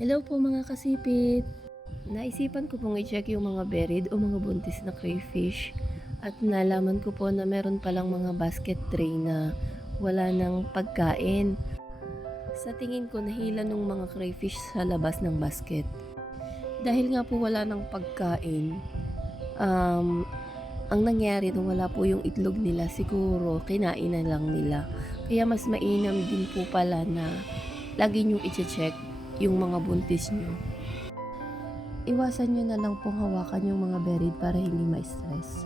Hello po mga kasipit! Naisipan ko pong i-check yung mga buried o mga buntis na crayfish at nalaman ko po na meron palang mga basket tray na wala ng pagkain. Sa tingin ko nahila nung mga crayfish sa labas ng basket. Dahil nga po wala ng pagkain, ang nangyari nung wala po yung itlog nila, siguro kinain na lang nila. Kaya mas mainam din po pala na lagi nyo i-check yung mga buntis nyo. Iwasan nyo na lang pong hawakan yung mga buried para hindi ma-stress.